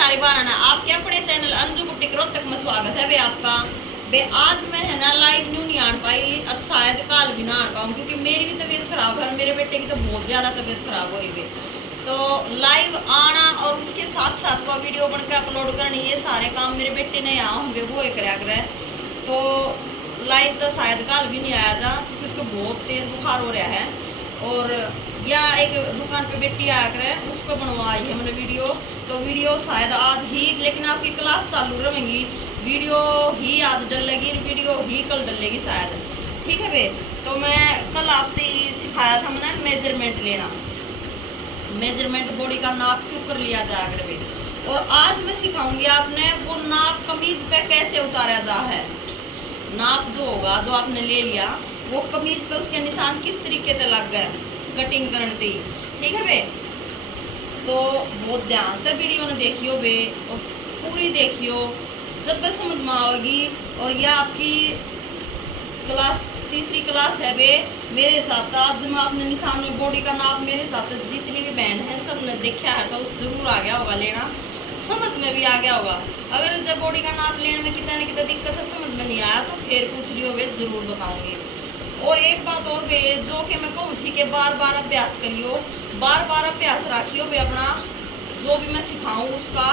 सारी बाना आपके अपने चैनल अंजू बुटीक रोहतक में स्वागत है वे आपका। वे आज मैं है ना लाइव न्यू नहीं आन पाई और शायद कल भी ना आन पाऊँ क्योंकि मेरी भी तबीयत खराब है और मेरे बेटे की तो बहुत ज़्यादा तबीयत खराब हो रही है। तो लाइव आना और उसके साथ साथ को वीडियो बनकर अपलोड करनी, ये सारे काम मेरे बेटे ने यहाँ होंगे वो एक करे। तो लाइव तो शायद कल भी नहीं आया था क्योंकि उसको बहुत तेज़ बुखार हो रहा है। और या एक दुकान पे बेटी आया करे उस पर बनवाई है मैंने वीडियो। तो वीडियो शायद आज ही, लेकिन आपकी क्लास चालू रहेंगी, वीडियो ही आज डलेगी, वीडियो ही कल डलेगी शायद। ठीक है बे। तो मैं कल आपसे सिखाया था मैंने मेजरमेंट लेना, मेजरमेंट बॉडी का नाप क्यों कर लिया जा कर बे। और आज मैं सिखाऊंगी आपने वो नाप कमीज पे कैसे उतारा जा है। नाप जो होगा जो आपने ले लिया वो कमीज पे उसके निशान किस तरीके से लग गए कटिंग करने दी। ठीक है बे। तो बहुत ध्यान से वीडियो ने देखियो बे और पूरी देखियो, जब बे समझ में आएगी। और यह आपकी क्लास तीसरी क्लास है बे। मेरे हिसाब से आज मैं अपने निशान में बॉडी का नाप मेरे हिसाब से जितनी भी बहन है सब ने देखा है तो उस जरूर आ गया होगा लेना, समझ में भी आ गया होगा। अगर जब बॉडी का नाप लेने में कितना न कितना दिक्कत है समझ में नहीं आया तो फिर पूछ लियो वे, जरूर बताऊंगी। और एक बात और वे जो कि मैं कहूँ थी कि बार बार अभ्यास करियो, बार बार अभ्यास रखियो वे अपना जो भी मैं सिखाऊँ उसका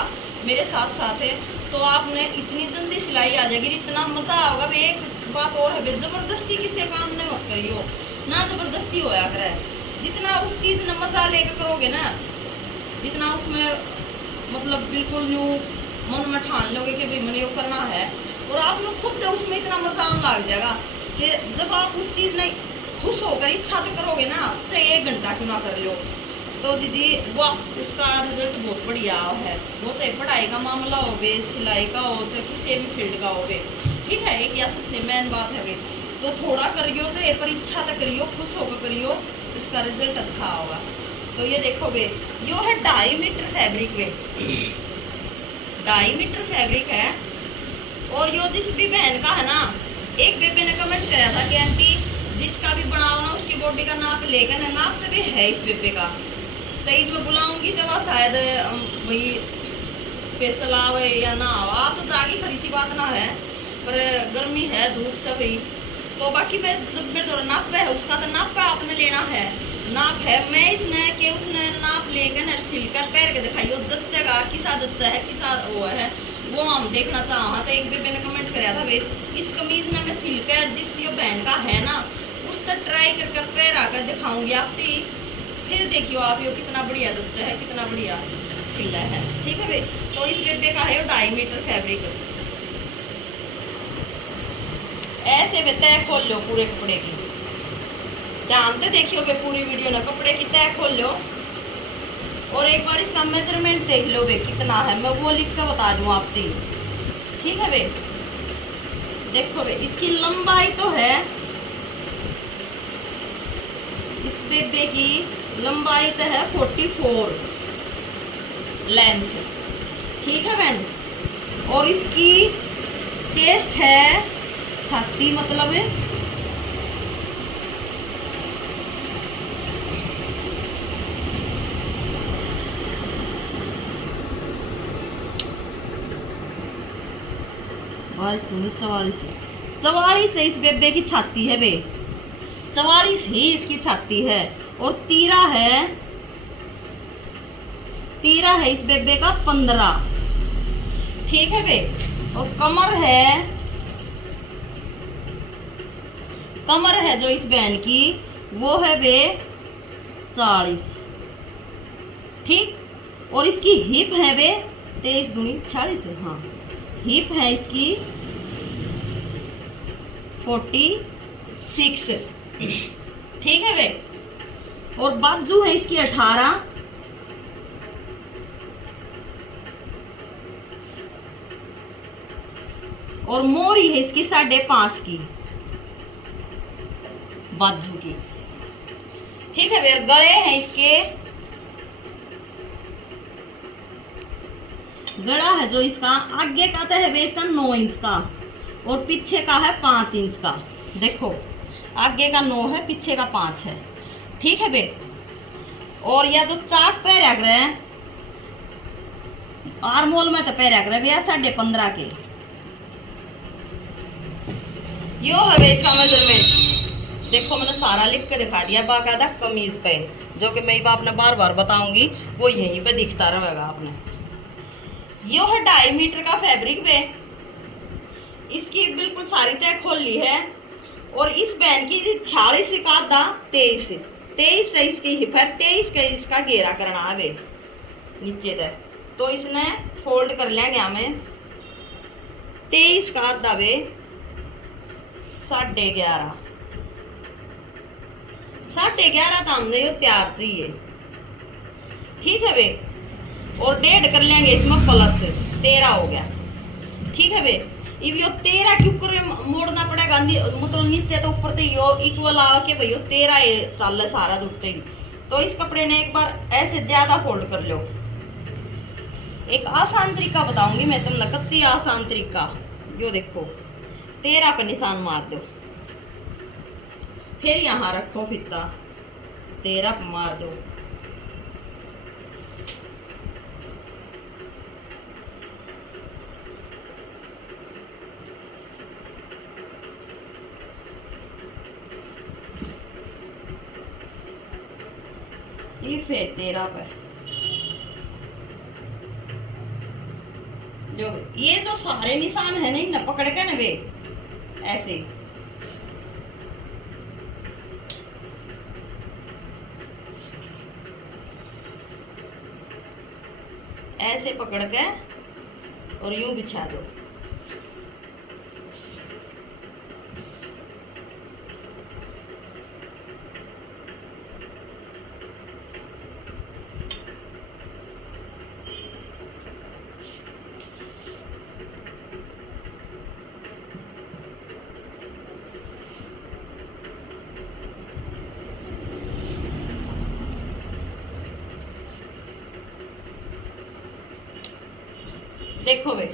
मेरे साथ साथ है तो आपने इतनी जल्दी सिलाई आ जाएगी, इतना मज़ा आएगा। वे एक बात और है वे ज़बरदस्ती किसी काम में मत करियो, ना ज़बरदस्ती होया करे। जितना उस चीज़ में मज़ा लेकर करोगे ना, जितना उसमें मतलब बिल्कुल न्यू मन में ठान लोगे कि भाई मैंने ये करना है और आप लोग खुद उसमें इतना मज़ा आने लग जाएगा कि जब आप उस चीज़ में खुश होकर इच्छा तो करोगे ना, चाहे 1 घंटा क्यों ना कर लो तो दीदी वो उसका रिजल्ट बहुत बढ़िया है। वो चाहे पढ़ाई का मामला हो वे, सिलाई का हो, चाहे किसी भी फील्ड का हो वे। ठीक है, एक या सबसे मेन बात है वे। तो थोड़ा करियो चाहे पर इच्छा तक करियो, खुश होकर करियो, उसका रिजल्ट अच्छा होगा। तो ये देखो वे, यो है 2.5 मीटर फैब्रिक वे, 2.5 मीटर फैब्रिक है। और यो जिस भी बहन का है ना, एक बेबे ने कमेंट कराया था कि आंटी जिसका भी बनाओ ना उसकी बॉडी का नाप लेकर ना, नाप तो भी है इस बेबे का। तो ईद में बुलाऊंगी तो वह शायद वही स्पेशल आवे या ना आवा तो जागी खरी सी बात ना है, पर गर्मी है धूप से वही। तो बाकी मैं जब मेरे द्वारा नाप है उसका तो नाप पे आपने लेना है, नाप है मैं इसने कि उसने नाप लेकर न सिलकर पैर के दिखाइयो जच्चेगा किसा जच्चा है किसा वो है वो हम देखना चाहा। तो एक बेबे ने कमेंट कराया था भाई इस कमीज ने मैं सिलकर जिस यो बहन का है ना उस तक ट्राई करके पैर आकर दिखाऊंगी आपकी, फिर देखियो आप यो कितना बढ़िया जच्चा है कितना बढ़िया सिला है। ठीक है भाई। तो इस बेबे का है 2.5 मीटर फैब्रिक। ऐसे वे तय खोल लो पूरे कपड़े की, ध्यान से देखियो वे पूरी वीडियो ना, कपड़े की तय खोल लो और एक बार इसका मेजरमेंट देख लो वे कितना है, मैं वो लिख कर बता दूं आपको। ठीक है वे। देखो वे इसकी लंबाई तो है, इस बेबे की लंबाई तो है 44 लेंथ। ठीक है बहन। और इसकी चेस्ट है छाती मतलब है 44 है इस बेबे की छाती है बे, 44 ही इसकी छाती है। और तीरा है इस बेबे का 15। ठीक है बे। और कमर है जो इस बहन की वो है बे 40। ठीक। और इसकी हिप है बे 23 दूनी 40 है, हाँ हिप है इसकी 46। ठीक है बे। और बाजू है इसकी 18। और मोरी है इसकी 5.5 की बाजू की। ठीक है बे। गले हैं इसके, गला है जो इसका आगे का तो है बे इसका 9 इंच का और पीछे का है 5 इंच का। देखो आगे का 9 है पीछे का 5 है। ठीक है बे। और यह जो चाक पैर रख रहे हैं आरमोल में तो पैरा कर भैया 15.5 के। यो है इसका मेजरमेंट। देखो मैंने सारा लिख के दिखा दिया बाकायदा कमीज पे, जो कि मैं आपने बार बार बताऊंगी, वो यहीं पे दिखता रहेगा आपने। यो है 2.5 मीटर का फैब्रिक पे, इसकी बिल्कुल सारी तय खोल ली है। और इस बैन की 46 का दा 23 से इसकी हिप है, 23 का इसका घेरा करना है वे नीचे तक। तो इसने फोल्ड कर लेंगे हमें 23 का आधा वे 11.5 तो हमने ये तैयार चाहिए, ठीक है वे। और 1.5 कर लेंगे इसमें प्लस 13 हो गया, ठीक है वे। इब यो 13 क्यों कर मोड़ना पड़ेगा, मतलब नीचे तो ऊपर तो यो इक्वल आके भाई 13 चल सारा दुखते ही। तो इस कपड़े ने एक बार ऐसे ज्यादा फोल्ड कर लो। एक आसान तरीका बताऊंगी मैं तुमने, कत्ती आसान तरीका। यो देखो 13 पे निशान मार दो, फिर यहाँ रखो फीता, 13 पे मार दो, ये फिर 13 पे। जो ये जो सारे निशान है नहीं ना, पकड़ के ना वे ऐसे ऐसे पकड़ के और यूं बिछा दो। देखो भाई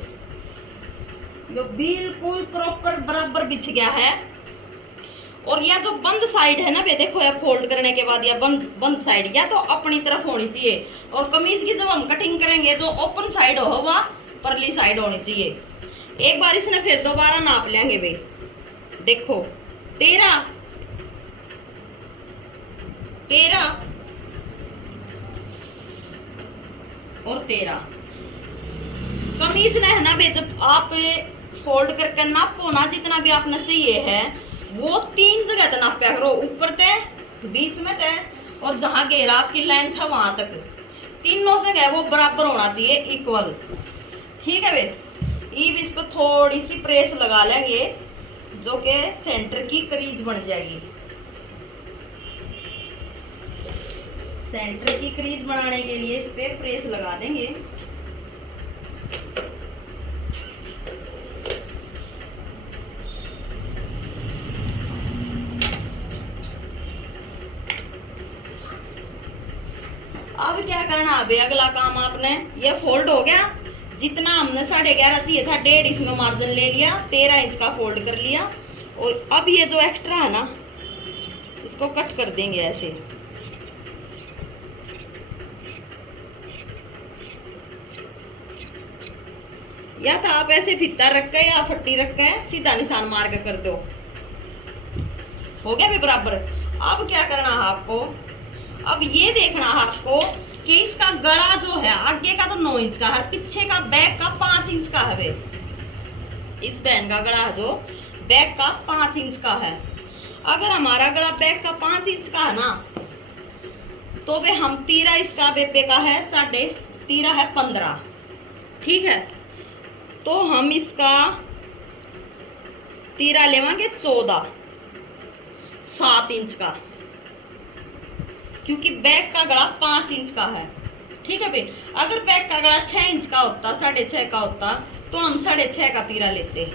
ये बिल्कुल प्रॉपर बराबर बिछ गया है। और यह जो बंद साइड है ना वे, देखो ये फोल्ड करने के बाद या बंद साइड या तो अपनी तरफ होनी चाहिए। और कमीज की जब हम कटिंग करेंगे जो ओपन साइड हो वह परली साइड होनी चाहिए। एक बार इसने फिर दोबारा नाप लेंगे वे, देखो 13 और 13 कमीज ने है ना बे, जब आप फोल्ड करके नापो ना जितना भी आपने चाहिए है, वो 3 जगह तक नापया करो, ऊपर तय, बीच में तय, और जहां घेरा आपकी लेंथ है वहां तक, तीनों जगह वो बराबर होना चाहिए, इक्वल, ठीक है बे। अब इस पर थोड़ी सी प्रेस लगा लेंगे जो कि सेंटर की क्रीज बन जाएगी। सेंटर की क्रीज बनाने के लिए इस पे प्रेस लगा देंगे। अब क्या करना है, अगला काम आपने, ये फोल्ड हो गया, जितना हमने 11.5 चाहिए था 1.5 इसमें मार्जिन ले लिया, 13 इंच का फोल्ड कर लिया। और अब ये जो एक्स्ट्रा है ना इसको कट कर देंगे ऐसे, या तो आप ऐसे फिता रख के या फट्टी रख के सीधा निशान मार के कर दो, हो गया भी बराबर। अब क्या करना है आपको, अब ये देखना है आपको कि इसका गला जो है आगे का तो 9 इंच का है, पीछे का बैक का 5 इंच का है वे। इस बैन का गला जो बैक का 5 इंच का है। अगर हमारा गला बैक का 5 इंच का है ना, तो वे हम 13 इसका बेपे का है 13.5 है 15, ठीक है। तो हम इसका 13 लेवांगे 14, 7 इंच का, क्योंकि बैक का गला 5 इंच का है, ठीक है भाई। अगर बैक का गला 6 इंच का होता, 6.5 का होता, तो हम 6.5 का 13 लेते,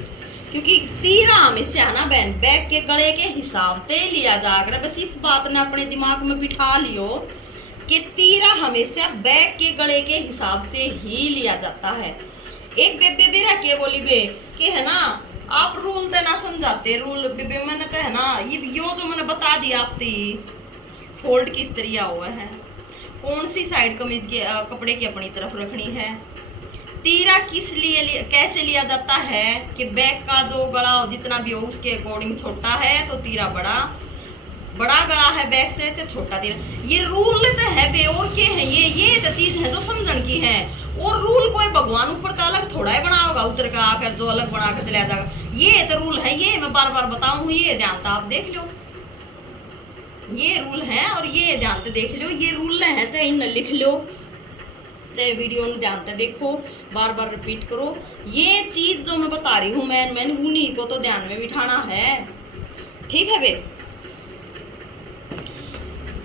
क्योंकि 13 हमेशा है ना बहन बैक के गले के हिसाब से लिया जाकर। बस इस बात ने अपने दिमाग में बिठा लियो कि 13 हमेशा बैक के गले के हिसाब से ही लिया जाता है। एक बेबे भी रखे बोली बे कि है ना आप रूल देना समझाते, रूल बेबे मैंने तो है ना ये जो मैंने बता दिया आपकी फोल्ड किस तरह हुआ है, कौन सी साइड कमीज के कपड़े की अपनी तरफ रखनी है, तीरा किस लिए कैसे लिया जाता है कि बैक का जो गला जितना भी हो उसके अकॉर्डिंग छोटा है तो तीरा बड़ा गला है बैक से तो छोटा तीरा। ये रूल तो है बे, और क्या है ये तो चीज है जो समझण की है। और रूल कोई भगवान ऊपर तो अलग थोड़ा ही बना होगा उतर का आकर जो अलग बना कर चला जाएगा। ये तो रूल है, ये मैं बार बार बताऊं, ये जानता आप देख लो, ये रूल है और ये जानते देख लो। ये रूल है, चाहे इन लिख लो चाहे वीडियो में जानते देखो, बार बार रिपीट करो। ये चीज जो मैं बता रही हूँ मैंने उन्हीं को तो ध्यान में बिठाना है, ठीक है बे।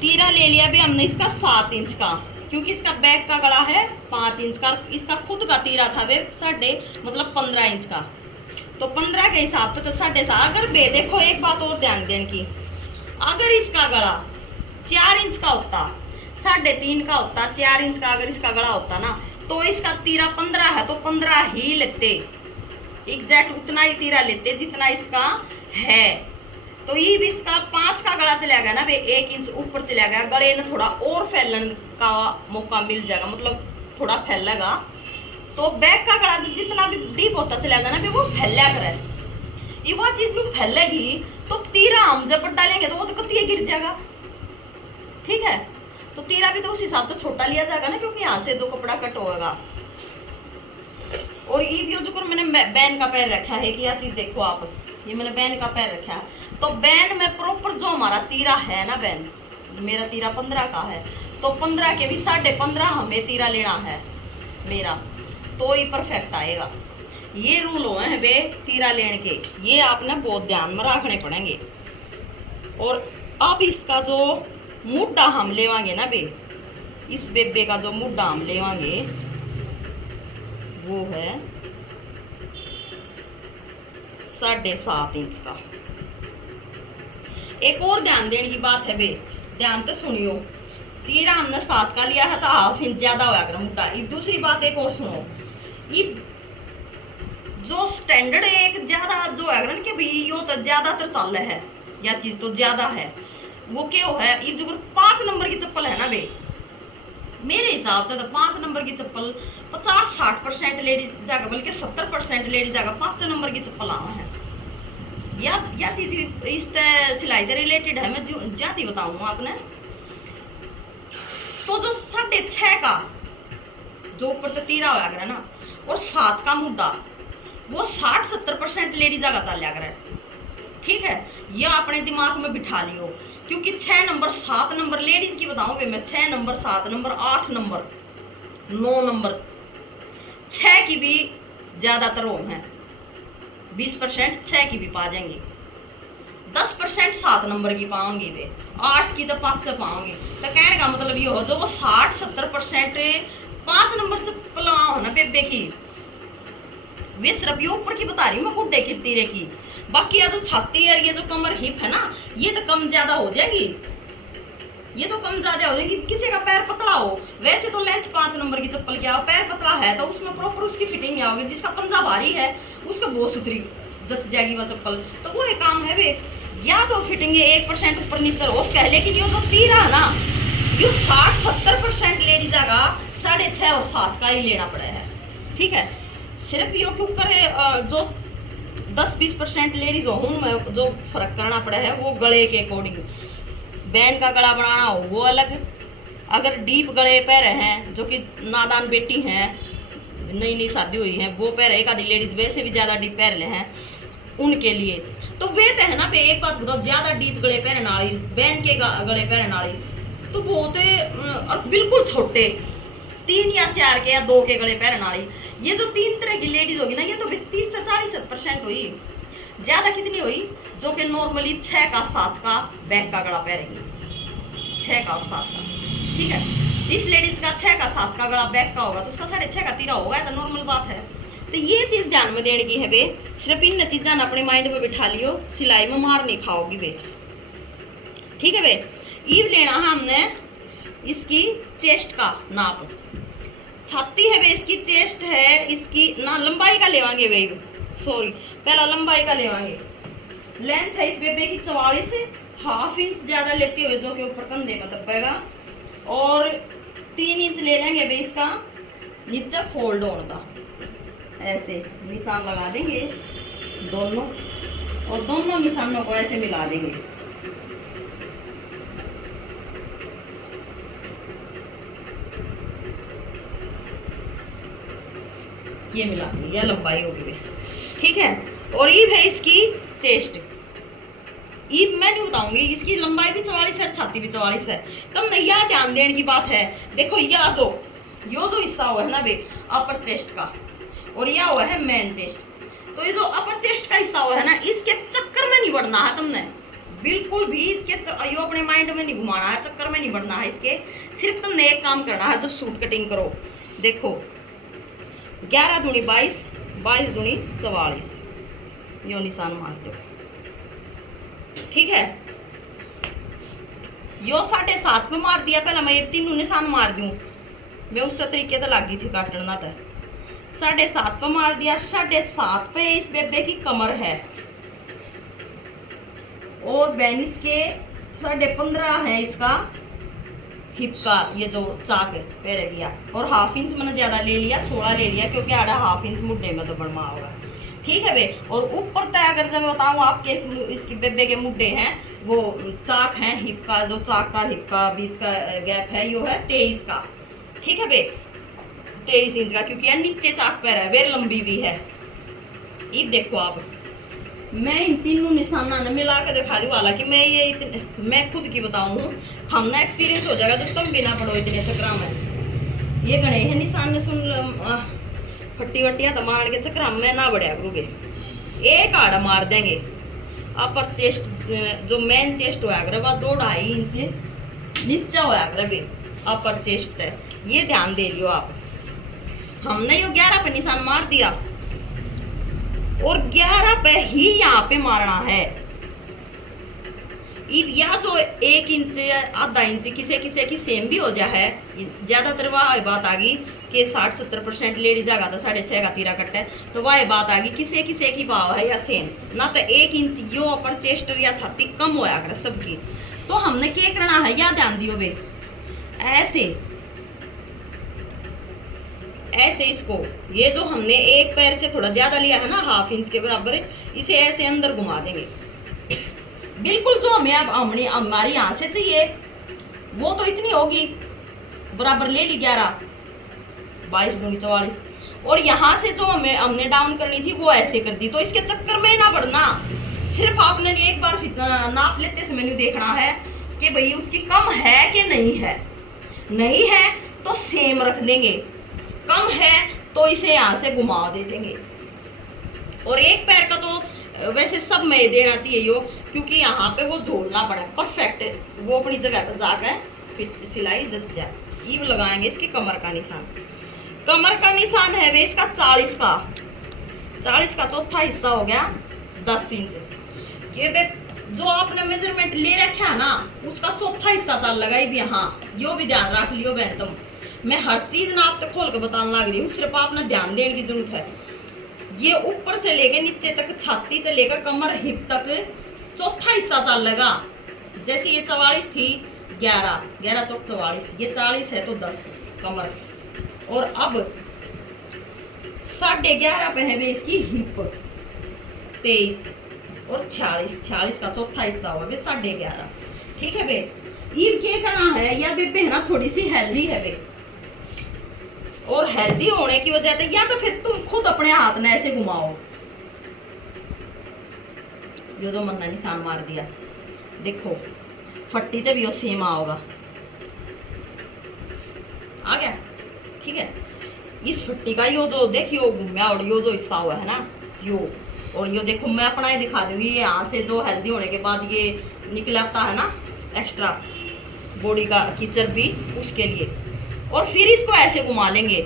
तीरा ले लिया बे हमने इसका 7 इंच का, क्योंकि इसका बैक का गला है 5 इंच का, इसका खुद का तीरा था बे 15 इंच का, तो 15 के हिसाब से तो 7.5। अगर बे देखो एक बात और ध्यान देने की, अगर इसका गला 4 इंच का होता, 3.5 का होता, 4 इंच का अगर इसका गला होता ना, तो इसका तीरा 15 है तो 15 ही लेते, एग्जैक्ट उतना ही तीरा लेते जितना इसका है। तो ये भी इसका 5 का गला चला गया ना बे, 1 इंच ऊपर चला गया, गले ने थोड़ा और फैलने का मौका मिल जाएगा, मतलब थोड़ा फैलेगा। तो बैक का गला जितना भी डीप होता चला जाए ना बे, वो फैला करे, ये वो चीज में फैलेगी तो तीरा हम जब डालेंगे तो वो तो कत्ती गिर जाएगा, ठीक है। तो तीरा भी तो उस हिसाब से छोटा लिया जाएगा ना, क्योंकि यहाँ से जो कपड़ा कट होगा। और ये भी जो मैंने बैन का पैर रखा है कि यह चीज देखो आप, ये मैंने बैन का पैर रखा है, तो बैन में प्रॉपर जो हमारा तीरा है ना, बैन मेरा तीरा 15 का है, तो 15 के भी 15.5 हमें तीरा लेना है मेरा, तो ये परफेक्ट आएगा। ये रूल हुए हैं बे तीरा लेने के, ये आपने बहुत ध्यान में रखने पड़ेंगे। और अब इसका जो मुड्डा हम लेवांगे ना बे, इस बेबे का जो मुड्डा हम लेवांगे वो है 7.5 इंच का। एक और ध्यान देने की बात है बे, ध्यान तो सुनियो, तीरा हमने 7 का लिया है तो हाफ इंच ज्यादा होगा अगर मुड्डा। दूसरी बात एक और सुनो, ये जो स्टैंडर्ड एक ज्यादा जो है ना कि भाई यो तो ज्यादातर चल रहा है, या चीज तो ज्यादा है, वो क्या है, ये जो 5 नंबर की चप्पल है ना बे, मेरे हिसाब से तो 5 नंबर की चप्पल 50-60% लेडीज जाकर, बल्कि 70% लेडीज जाकर 5 नंबर की चप्पल आवा है। या चीज इस सिलाई से रिलेटेड है, मैं ज्यादा बताऊंगा आपने। तो जो 6.5 का जो ऊपर तीरा होगा ना, और 7 का मुद्दा, वो 60-70% लेडीज जाकर चल जाकर, ठीक है। यह अपने दिमाग में बिठा लियो, क्योंकि 6 नंबर 7 नंबर लेडीज की बताऊंगे मैं, 6 नंबर 7 नंबर 8 नंबर 9 नंबर 6 की भी ज्यादातर वो हैं, 20% 6 की भी पा जाएंगे, 10% 7 नंबर की पाओगे वे, 8 की तो 5 से पाओगे। तो कहने का मतलब ये हो जो वो 60-70% 5 नंबर चप्पल हो ना बेबे की, वे सिर्फ ये ऊपर की बता रही हूँ मैं, गुड्डे की तीरे की। बाकी ये जो छाती और ये जो कमर हिप है ना, ये तो कम ज्यादा हो जाएगी, ये तो कम ज्यादा हो जाएगी। किसी का पैर पतला हो, वैसे तो लेंथ 5 नंबर की चप्पल क्या हो, पैर पतला है तो उसमें प्रॉपर उसकी फिटिंग क्या होगी, जिसका पंजा भारी है उसका बहुत सुथरी जच जाएगी वो चप्पल। तो वो एक काम है वे, या तो फिटिंग 1% ऊपर नीचे हो उसका है, लेकिन ये जो तीरा है ना, ये 60-70% लेडीज का 6.5 और 7 का ही लेना पड़ा है, ठीक है। सिर्फ यो क्यों करे, जो 10-20% लेडीज हो उनमें जो फर्क करना पड़ा है वो गले के अकॉर्डिंग। बैन का गला बनाना हो वो अलग, अगर डीप गले पैर हैं जो कि नादान बेटी हैं, नई नई शादी हुई है, वो पैर एक आधी लेडीज वैसे भी ज़्यादा डीप पैर ले हैं उनके लिए, तो वे तो है ना पे। एक बात बताओ, ज़्यादा डीप गले पैर नाली, बैन के गले पैर नाली तो बहुत और बिल्कुल छोटे 3 या 4 के या 2 के गले पैर नाली, ये जो 3 तरह की लेडीज होगी ना, ये तो 30 से 40% हुई, ज्यादा कितनी हुई, जो कि नॉर्मली 6 का 7 का बैक का गला पहनेगी, 6 का और 7 का, ठीक है। जिस लेडीज का 6 का 7 का गला बैक का होगा तो उसका 6.5 का तीरा होगा, तो नॉर्मल बात है। तो ये चीज ध्यान में देने की है बे, सिर्फ इन चीजा ने अपने माइंड में बिठा लियो, सिलाई में मार नहीं खाओगी बे, ठीक है बे। ईव लेना है हमने इसकी चेस्ट का नाप, छाती है बे इसकी, चेस्ट है इसकी ना, लंबाई का लेवांगे बे, सॉरी पहला लंबाई का लेवांगे। लेंथ है इस बेबे की 44 से हाफ इंच ज्यादा लेते हुए, जो कि ऊपर कंधे में दबेगा, और 3 इंच ले लेंगे बे इसका नीचे फोल्ड होने का, ऐसे निशान लगा देंगे दोनों, और दोनों निशानों को ऐसे मिला देंगे। ये मिला देंगे, यह लंबाई होगी, ठीक है। और ये है इसकी चेस्ट। ये मैं नहीं बताऊंगी, इसकी लंबाई भी 44 है, छाती भी 44 है। तब नहीं, यह ध्यान देने की बात है। देखो यह जो हिस्सा हुआ है ना बे अपर चेस्ट का, और यह हुआ है मेन चेस्ट। तो ये जो अपर चेस्ट का हिस्सा हुआ है ना, इसके चक्कर में नहीं बढ़ना है तुमने, बिल्कुल भी इसके यो अपने माइंड में नहीं घुमाना है, चक्कर में नहीं बढ़ना है इसके। सिर्फ तुमने एक काम करना है जब सूट कटिंग करो। देखो 11 दूनी 22, 22 दूनी 44, यो निशान मार दो, ठीक है। यो 7.5 पे मार दिया, पहले मैं ये तीनों निशान मार दूं, मैं उस तरीके से लागी थी काटना था। 7.5 पे मार दिया, 7.5 पे इस बेबे की कमर है, और बेनिस के 15.5 है इसका हिप का ये जो चाक पैर गया, और हाफ इंच मैंने ज्यादा ले लिया, 16 ले लिया, क्योंकि आधा हाफ इंच मुड्ढे में तो बनवा होगा, ठीक है बे। और ऊपर तय अगर जब मैं बताऊँ आपके इसकी बेबे के मुड्ढे हैं, वो चाक है हिप का, जो चाक का हिप का बीच का गैप है यो है 23 का, ठीक है बे, 23 इंच का, क्योंकि यह नीचे चाक पैर है, वे लंबी भी है। ये देखो आप, मैं इन तीनों निशाना ने मिला के दिखा दी, हालांकि मैं खुद की बताऊँ, हमने एक्सपीरियंस हो जाएगा तो तुम भी ना पड़ो इतने चक्रा में। ये गणे हैं निशान ने सुन फट्टी वट्टियाँ तो मारने के चक्कर में ना बढ़िया करोगे। एक आड़ा मार देंगे अपर चेस्ट, जो मेन चेस्ट होया करे वह 2-2.5 इंच नीचा होया करे भी अपर चेस्ट है, ये ध्यान दे लियो आप। हमने यो 11 पे निशान मार दिया, और 11 पे ही यहाँ पे मारना है। या जो 1 इंच आधा इंच किसे किसे की सेम भी हो जाए, ज्यादातर वह बात आ गई कि 60-70% लेडीज आगा तो 6.5 का तीरा कट है, तो वह बात आ गई किसे किसे की भाव है या सेम ना, तो 1 इंच यो अपर चेस्ट या छाती कम होया कर सबकी। तो हमने क्या करना है, या ध्यान दियो बे, ऐसे इसको, ये जो हमने एक पैर से थोड़ा ज्यादा लिया है ना, हाफ इंच के बराबर, इसे ऐसे अंदर घुमा देंगे, बिल्कुल जो हमें अब हमारी यहाँ से चाहिए वो तो इतनी होगी, बराबर ले ली 11, 22 दूनी 44, और यहाँ से जो हमने डाउन करनी थी वो ऐसे कर दी। तो इसके चक्कर में ना बढ़ना, सिर्फ आपने एक बार नाप लेते समय नहीं देखना है कि भाई उसकी कम है कि नहीं है, नहीं है तो सेम रख देंगे, कम है तो इसे यहाँ से घुमा दे देंगे। और एक पैर का तो वैसे सब में देना चाहिए यो, क्योंकि यहाँ पे वो झोलना पड़ा परफेक्ट, वो अपनी जगह पर जाकर फिर सिलाई जच जाए। ये लगाएंगे इसकी कमर का निशान, कमर का निशान है वे इसका 40 का चौथा हिस्सा हो गया 10 इंच। ये वे जो आपने मेजरमेंट ले रखा है ना, उसका चौथा हिस्सा चल लगा भी, यहाँ यो भी ध्यान रख लियो बहन तुम, मैं हर चीज ना आप तक खोल के बताने लग रही हूँ, सिर्फ आपने ध्यान देने की जरूरत है। ये ऊपर से लेके नीचे तक, छाती से लेकर कमर हिप तक चौथा हिस्सा चल लगा। जैसे ये 44 थी, 11 चौक 44, ये 40 है तो 10 कमर, और अब 11.5 पे है इसकी हिप, 23 और 46 का चौथा हिस्सा हुआ 11.5, ठीक है बे। ये क्या करना है, या बेबे है ना थोड़ी सी हेल्दी है बे, और हेल्दी होने की वजह से या तो फिर तुम खुद अपने हाथ में ऐसे घुमाओ, यो जो मन्ना निशान मार दिया, देखो फट्टी तो भी सेम आओगा, आ गया, ठीक है। इस फट्टी का यो जो देखियो घूमया, और यो जो हिस्सा हुआ है ना यो, और यो देखो मैं अपना ही दिखा दूंगी, ये यहाँ से जो हेल्दी होने के बाद ये निकलता है ना एक्स्ट्रा बॉडी का की चर्बी, उसके लिए, और फिर इसको ऐसे घुमा लेंगे।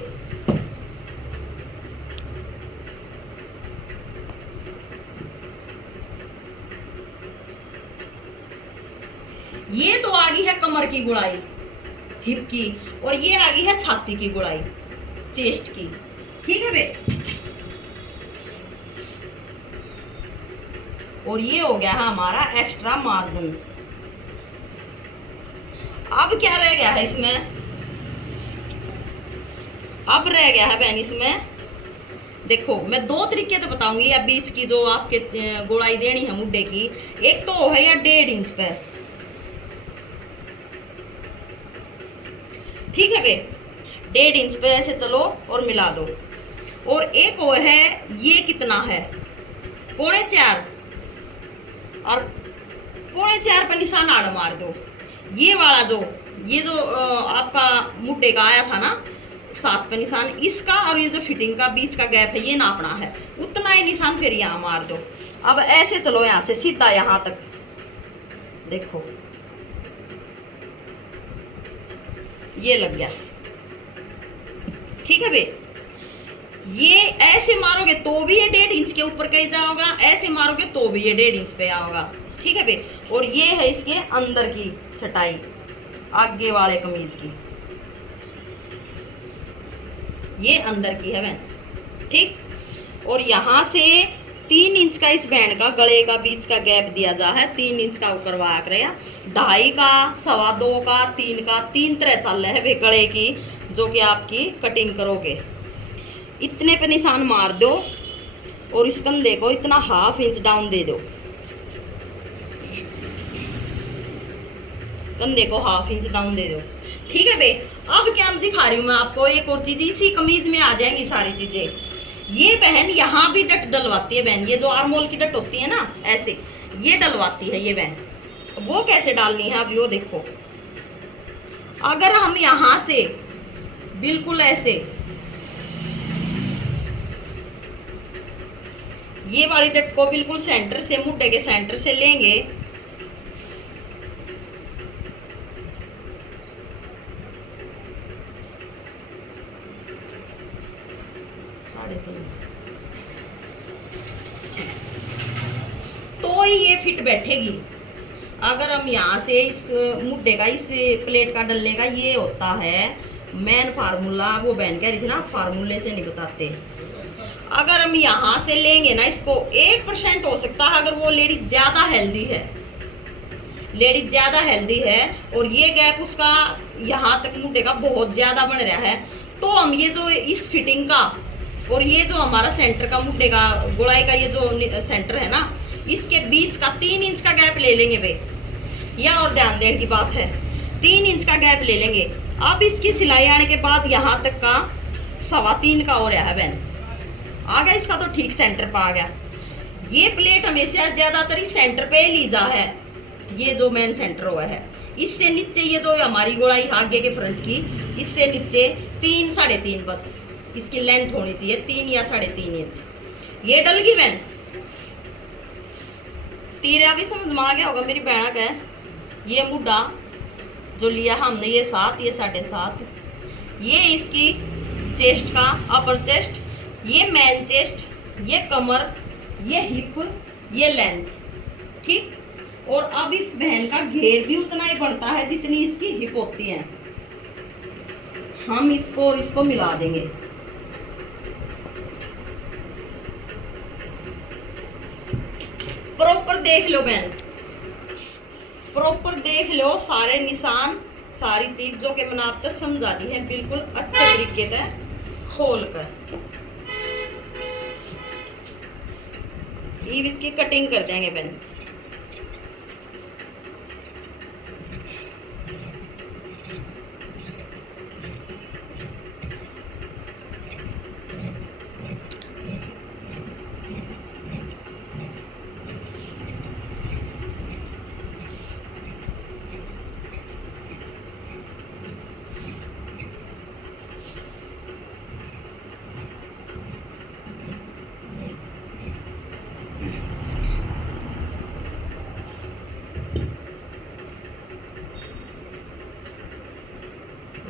ये तो आ गई है कमर की गुड़ाई हिप की, और ये आ गई है छाती की गुड़ाई चेस्ट की, ठीक है बे। और ये हो गया है हमारा एक्स्ट्रा मार्जिन। अब क्या रह गया है इसमें, अब रह गया है बहन इसमें देखो मैं दो तरीके तो बताऊंगी या बीच की जो आपके गोलाई देनी है मुड्डे की। एक तो है या 1.5 इंच पे, ठीक है बे, 1.5 इंच पे ऐसे चलो और मिला दो। और एक वो है ये कितना है 4.25 और 4.25 पे निशान आड़ मार दो। ये वाला जो ये जो आपका मुड्डे का आया था ना 7 पे निशान, इसका और ये जो फिटिंग का बीच का गैप है ये नापना है, उतना ही निशान फिर यहाँ मार दो। अब ऐसे चलो यहाँ से सीधा यहाँ तक, देखो ये लग गया, ठीक है बे। ये ऐसे मारोगे तो भी ये 1.5 इंच के ऊपर कहीं जाओगा, ऐसे मारोगे तो भी ये 1.5 इंच पे आओगा, ठीक है बे। और ये है इसके अंदर की छटाई आगे वाले कमीज की, ये अंदर की है बहन, ठीक। और यहाँ से 3 इंच का इस बैंड का गले का बीच का गैप दिया जा है, 3 इंच का करवा कर 2.5 का 2.25 का 3 का 3 तरह चल रहे है वे गले की जो कि आपकी कटिंग करोगे। इतने पे निशान मार दो और इस कंधे को इतना 1/2 इंच डाउन दे दो, कंधे को 1/2 इंच डाउन दे दो, ठीक है बे। अब क्या दिखा रही हूँ मैं आपको एक और चीज, इसी कमीज में आ जाएंगी सारी चीजें। ये बहन यहाँ भी डट डलवाती है बहन, ये जो आर्मोल की डट होती है ना ऐसे ये डलवाती है ये बहन। वो कैसे डालनी है अभी वो देखो। अगर हम यहाँ से बिल्कुल ऐसे ये वाली डट को बिल्कुल सेंटर से मुड्डे के सेंटर से लेंगे, तो ही ये फिट बैठेगी। अगर हम यहाँ से इस मुड्डे का इस प्लेट का डलने का ये होता है मेन फार्मूला, वो बहन कह रही थी ना फार्मूले से नहीं बताते। अगर हम यहाँ से लेंगे ना इसको 1% हो सकता है अगर वो लेडीज ज़्यादा हेल्दी है, लेडीज ज़्यादा हेल्दी है और ये गैप उसका यहाँ तक मुड्डे का बहुत ज़्यादा बन रहा है, तो हम ये जो इस फिटिंग का और ये जो हमारा सेंटर का मुड्डे का गोलाई का ये जो सेंटर है ना इसके बीच का 3 इंच का गैप ले लेंगे बे। यह और ध्यान देने की बात है, 3 इंच का गैप ले लेंगे। अब इसकी सिलाई आने के बाद यहाँ तक का 3.25 का हो रहा है बहन, आ गया इसका तो ठीक सेंटर पर आ गया। ये प्लेट हमेशा ज़्यादातर इस सेंटर पे ली जा है, ये जो मेन सेंटर हुआ है। इससे नीचे ये जो हमारी गोलाई आगे के फ्रंट की इससे नीचे 3 3.5 बस इसकी लेंथ होनी चाहिए, 3 या 3.5 इंच। ये डल गई बहन, तीरा भी समझ में आ गया होगा मेरी बहना का। ये मुड्डा जो लिया हमने ये 7 ये 7.5, ये इसकी चेस्ट का अपर चेस्ट, ये मेन चेस्ट, ये कमर, ये हिप, ये लेंथ, ठीक। और अब इस बहन का घेर भी उतना ही बढ़ता है जितनी इसकी हिप होती है। हम इसको और इसको मिला देंगे, प्रॉपर देख लो बहन, प्रॉपर देख लो सारे निशान सारी चीज जो कि मैंने आप तक समझा दी है बिल्कुल अच्छे तरीके से खोल कर। ये इसकी कटिंग कर देंगे बहन।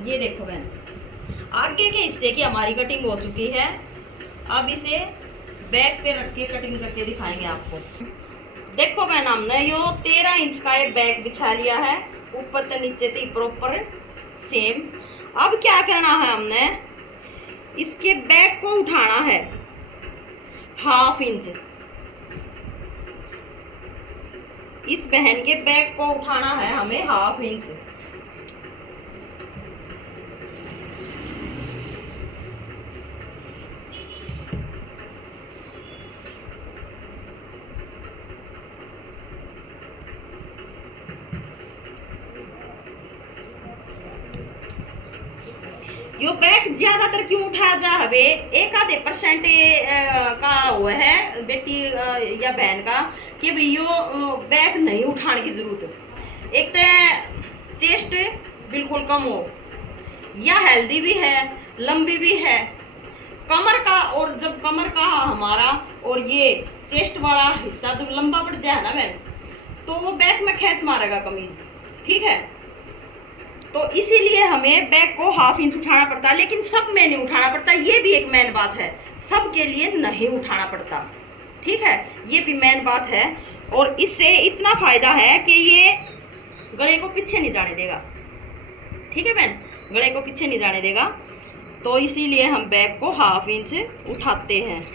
ये देखो बहन आगे के हिस्से की हमारी कटिंग हो चुकी है। अब इसे बैक पे रख के कटिंग करके दिखाएंगे आपको। देखो बहन हमने यो 13 इंच का ये बैक बिछा लिया है, ऊपर से नीचे तक प्रॉपर सेम। अब क्या करना है, हमने इसके बैक को उठाना है 1/2 इंच। इस बहन के बैक को उठाना है हमें 1/2 इंच। ज्यादातर क्यों उठाया जा हवे, एक आधे % का हुआ है बेटी या बहन का कि भाई यो बैग नहीं उठाने की जरूरत। एक तो चेस्ट बिल्कुल कम हो, या हेल्दी भी है, लंबी भी है कमर का, और जब कमर का हमारा और ये चेस्ट वाला हिस्सा जब लंबा बढ़ जाए ना बहन, तो वो बैक में खींच मारेगा कमीज, ठीक है। तो इसीलिए हमें बैग को ½ इंच उठाना पड़ता है, लेकिन सब में नहीं उठाना पड़ता, ये भी एक मेन बात है, सब के लिए नहीं उठाना पड़ता, ठीक है, ये भी मेन बात है। और इससे इतना फायदा है कि ये गले को पीछे नहीं जाने देगा, ठीक है बहन, गले को पीछे नहीं जाने देगा। तो इसीलिए हम बैग को ½ इंच उठाते हैं।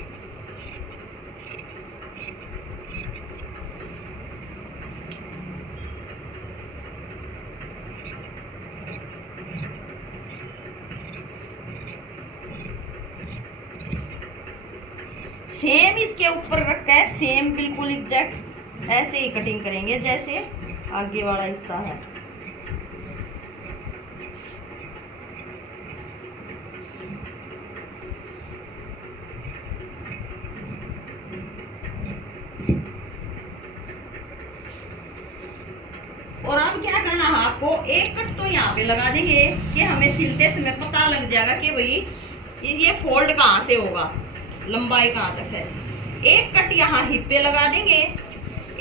सेम इसके ऊपर रख के सेम बिल्कुल एग्जैक्ट ऐसे ही कटिंग करेंगे जैसे आगे वाला हिस्सा है। और अब क्या करना है आपको, एक कट तो यहाँ पे लगा देंगे कि हमें सिलते समय पता लग जाएगा कि भाई ये फोल्ड कहाँ से होगा, लंबाई कहाँ तक है। एक कट यहाँ हिप पे लगा देंगे,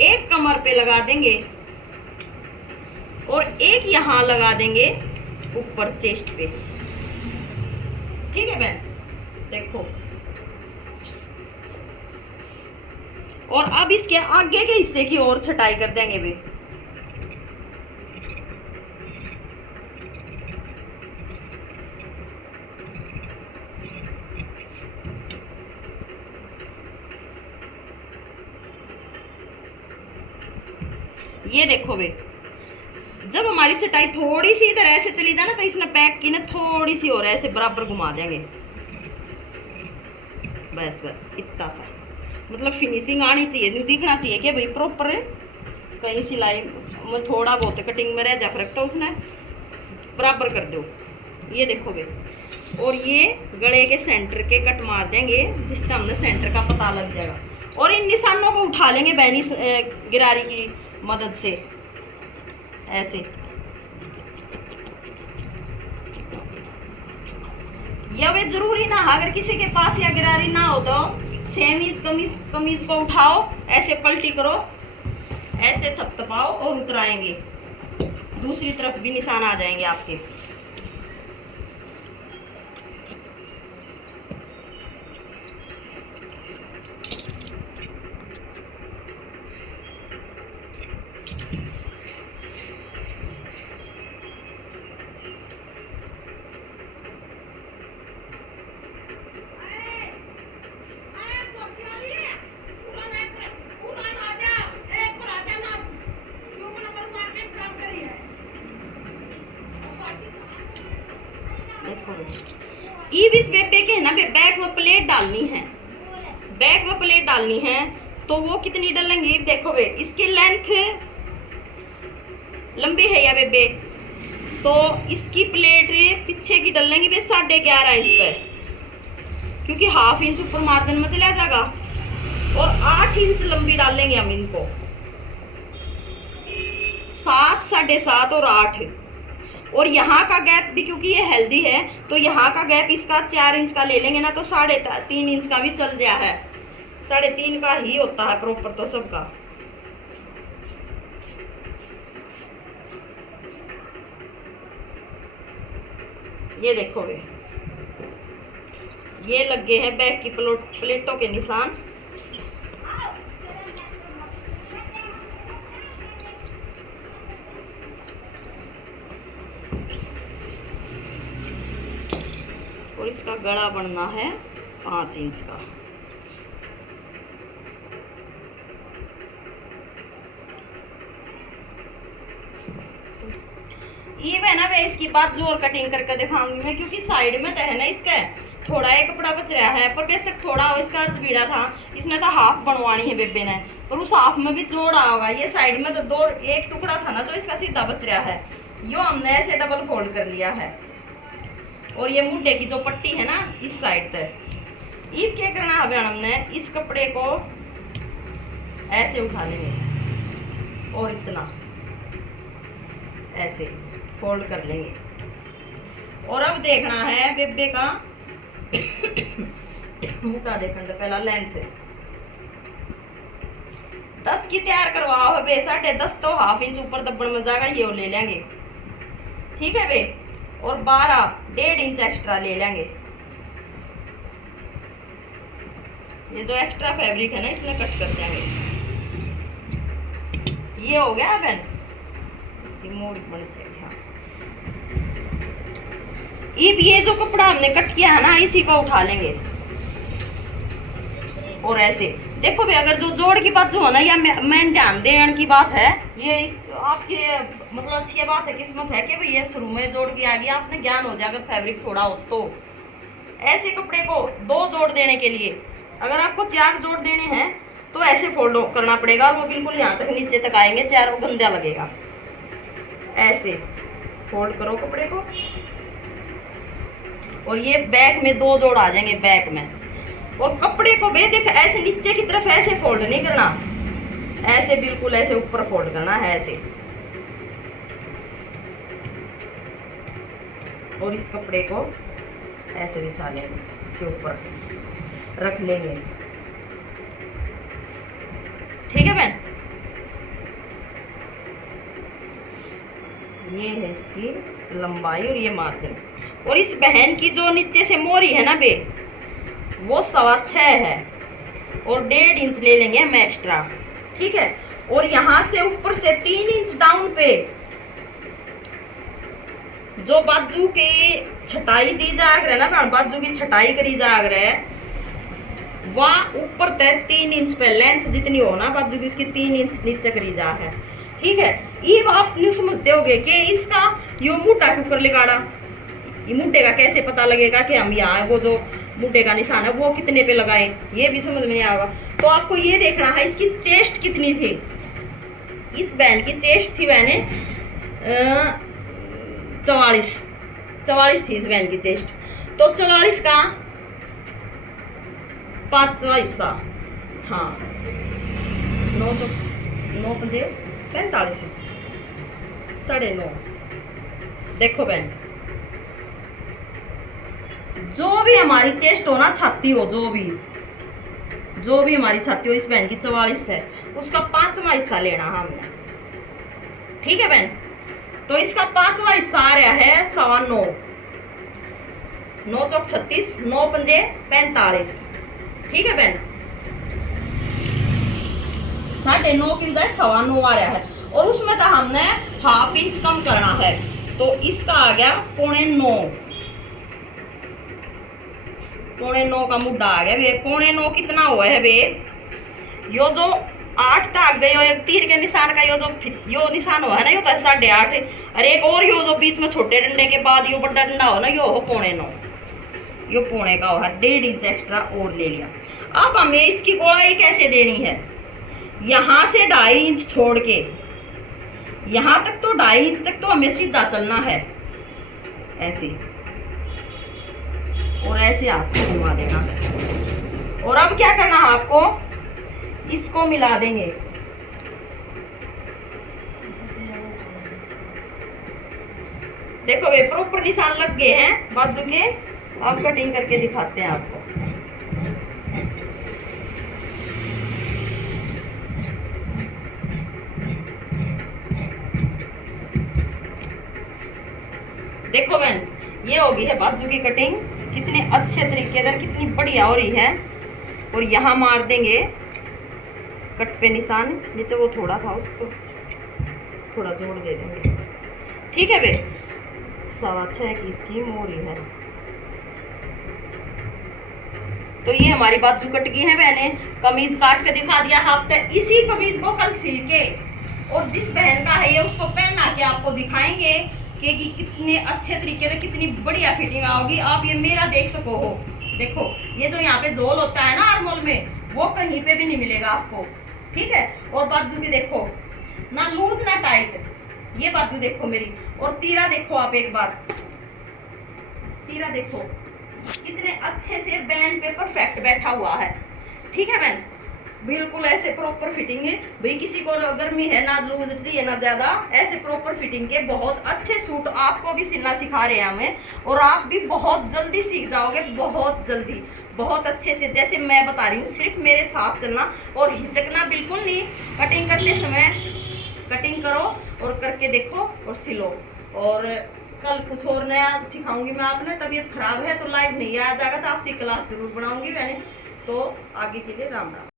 एक कमर पे लगा देंगे और एक यहाँ लगा देंगे ऊपर चेस्ट पे, ठीक है बहन, देखो। और अब इसके आगे के हिस्से की और छटाई कर देंगे भी। ये देखो बे, जब हमारी चटाई थोड़ी सी इधर ऐसे चली जाए ना, तो इसने बैक की ना थोड़ी सी और ऐसे बराबर घुमा देंगे, बस बस इतना सा, मतलब फिनिशिंग आनी चाहिए, नहीं दिखना चाहिए कि भाई प्रॉपर कहीं सिलाई में थोड़ा बहुत कटिंग में रह जा फर्क, तो उसने बराबर कर दो। ये देखो बे, और ये गले के सेंटर के कट मार देंगे जिससे हमने सेंटर का पता लग जाएगा। और इन निशानों को उठा लेंगे बैनी गिरारी की मदद से, ऐसे। या वे जरूरी ना, अगर किसी के पास या गिरारी ना हो तो सेम इस कमीज को उठाओ, ऐसे पलटी करो, ऐसे थपथपाओ और उतराएंगे, दूसरी तरफ भी निशान आ जाएंगे आपके। इस बेबे के है ना, बैक में प्लेट डालनी है, बैक में प्लेट डालनी है, तो वो कितनी डालेंगे देखो बे, इसकी लेंथ लंबी है या बेबे, तो इसकी प्लेट पीछे की डालेंगे बे 11.5 इंच पे, क्योंकि ½ इंच ऊपर मार्जिन में चला जाएगा। और 8 इंच लंबी डालेंगे हम इनको, 7, 7.5 और 8। और यहाँ का गैप भी, क्योंकि ये हेल्दी है, तो यहाँ का गैप इसका 4 इंच का ले लेंगे ना, तो 3.5 इंच का भी चल गया है, 3.5 का ही होता है प्रॉपर तो सबका। ये देखो वे, ये लग गए हैं बैक की प्लेटों के निशान। और इसका गला बनना है 5 इंच का। ये है ना, मैं इसकी बात जोर कटिंग करके दिखाऊंगी मैं, क्योंकि साइड में तो है ना इसका थोड़ा एक कपड़ा बच रहा है, पर बेशक थोड़ा इसका अर्ज बीड़ा था, इसने तो हाफ बनवानी है बेबे ने, पर उस हाफ में भी जोड़ा होगा। ये साइड में तो एक टुकड़ा था ना जो इसका सीधा बच रहा है, यो हमने ऐसे डबल फोल्ड कर लिया है। और ये मुड्ढे की जो पट्टी है ना इस साइड तक। अब क्या करना है हमने, इस कपड़े को ऐसे उठा लेंगे और इतना ऐसे फोल्ड कर लेंगे। और अब देखना है बेबे का मुटा देखने तो पहला लेंथ 10 की तैयार करवाओ है बे, 10.5 तो हाफ इंच ऊपर दबन में जाएगा, ये ले लेंगे। ठीक है बे, और 12 1.5 इंच एक्स्ट्रा ले लेंगे। ये जो एक्स्ट्रा फैब्रिक है ना इसमें कट कर देंगे। ये हो गया बहन, इसकी मोड़ बन चाहिए। हाँ, अब ये जो कपड़ा हमने कट किया है ना इसी को उठा लेंगे और ऐसे देखो भाई। अगर जो जोड़ की बात जो है ना या मैं ध्यान देने की बात है, ये आपकी मतलब अच्छी बात है, किस्मत है कि भैया शुरू में जोड़ के आ गया, आपने ज्ञान हो जाए अगर फैब्रिक थोड़ा हो तो। ऐसे कपड़े को 2 जोड़ देने के लिए अगर आपको 4 जोड़ देने हैं तो ऐसे फोल्ड करना पड़ेगा और वो बिल्कुल यहाँ तक नीचे तक आएंगे, 4 वो गंदा लगेगा। ऐसे फोल्ड करो कपड़े को और ये बैक में 2 जोड़ आ जाएंगे बैक में। और कपड़े को बे देख ऐसे नीचे की तरफ ऐसे फोल्ड नहीं करना, ऐसे बिल्कुल ऐसे ऊपर फोल्ड करना है ऐसे। और इस कपड़े को ऐसे बिछा लेंगे, इसके ऊपर रख लेंगे। ठीक है बहन, ये है इसकी लंबाई और ये मार्जिन। और इस बहन की जो नीचे से मोरी है ना बे वो 6.25 है और 1.5 इंच ले लेंगे हम एक्स्ट्रा। ठीक है, और यहाँ से ऊपर से 3 इंच डाउन पे जो बाजू की छटाई दी जाग रहा है ना, बाजू की छटाई करी जाग रहा है, वहाँ ऊपर तक 3 इंच पे लेंथ जितनी हो ना बाजू की उसकी 3 इंच नीचे करी जा है। ठीक है, ये आप यूँ समझते होगे कि इसका यो मुट्ठा के ऊपर लगाड़ा, ये मुट्ठे का कैसे पता लगेगा कि हम यहाँ वो जो मुट्ठे का निशान है वो कितने पे लगाए, ये भी समझ में नहीं आएगा। तो आपको ये देखना है इसकी चेस्ट कितनी थी। इस बहन की चेस्ट थी बहने 44 थी इस बहन की चेस्ट। तो 44 का 5वां हिस्सा, हाँ 9 5 45 9.5। देखो बहन जो भी हमारी चेस्ट हो ना, छाती हो, जो भी हमारी छाती हो इस बहन की 44 है, उसका 5वां हिस्सा लेना हमने। ठीक है बहन, तो इसका 5वां हिस्सा आ रहा है 9.25, 9 चौक 36, 9 पंजे 45। ठीक है बहन, 9.5 की बजाय 9.25 आ रहा है और उसमें तो हमने हाफ इंच कम करना है, तो इसका आ गया 9.25 का मुड्ढा आ गया बे। 9.25 कितना हुआ है बे, यो जो 8 तक गए हो, एक तीर के निशान का यो निशान हुआ है ना, यो तो 8.5। और एक और यो जो बीच में छोटे डंडे के बाद यो बड़ा डंडा हो ना, यो हो 9.25, यो 9.25 का हो, 1.5 इंच एक्स्ट्रा और ले लिया। अब हमें इसकी गोलाई कैसे देनी है, यहाँ से 2.5 इंच छोड़ के यहाँ तक, तो 2.5 इंच तक तो हमें सीधा चलना है ऐसे, और ऐसे आपको घुमा देना है। और अब क्या करना है आपको, इसको मिला देंगे। देखो वे प्रॉपर निशान लग गए हैं बाजू के। अब कटिंग करके दिखाते हैं आपको। देखो बहन, ये होगी है बाजू की कटिंग, कितने अच्छे तरीके से, कितनी बढ़िया हो रही है। और यहाँ मार देंगे कट पे निशान, नीचे वो थोड़ा था उसको थोड़ा जोड़ दे देंगे। ठीक है बे, 6.25 की इसकी मोरी है। तो ये हमारी बाजू कट गई है, मैंने कमीज काट के दिखा दिया हफ्ते। इसी कमीज को कल सिल के और जिस बहन का है ये उसको पहना के आपको दिखाएंगे कि कितने अच्छे तरीके से, कितनी बढ़िया फिटिंग आओगी। आप ये मेरा देख सको हो, देखो ये जो यहाँ पे झोल होता है ना आर्मोल में, वो कहीं पे भी नहीं मिलेगा आपको। ठीक है, और बाजू भी देखो ना लूज ना टाइट, ये बाजू देखो मेरी, और तीरा देखो आप एक बार, तीरा देखो कितने अच्छे से बैंड पे परफेक्ट बैठा हुआ है। ठीक है बहन, बिल्कुल ऐसे प्रॉपर फिटिंग है भाई। किसी को गर्मी है ना लूज चाहिए ना ज्यादा, ऐसे प्रॉपर फिटिंग के बहुत अच्छे सूट आपको भी सिलना सिखा रहे हैं हमें, और आप भी बहुत जल्दी सीख जाओगे, बहुत जल्दी, बहुत अच्छे से जैसे मैं बता रही हूँ। सिर्फ मेरे साथ चलना और हिचकना बिल्कुल नहीं। कटिंग करते समय कटिंग करो और करके देखो और सिलो। और कल कुछ और नया सिखाऊंगी मैं। आपने तबीयत खराब है तो लाइव नहीं आया जाएगा, तो आपकी क्लास जरूर बनाऊंगी मैंने। तो आगे के लिए राम राम।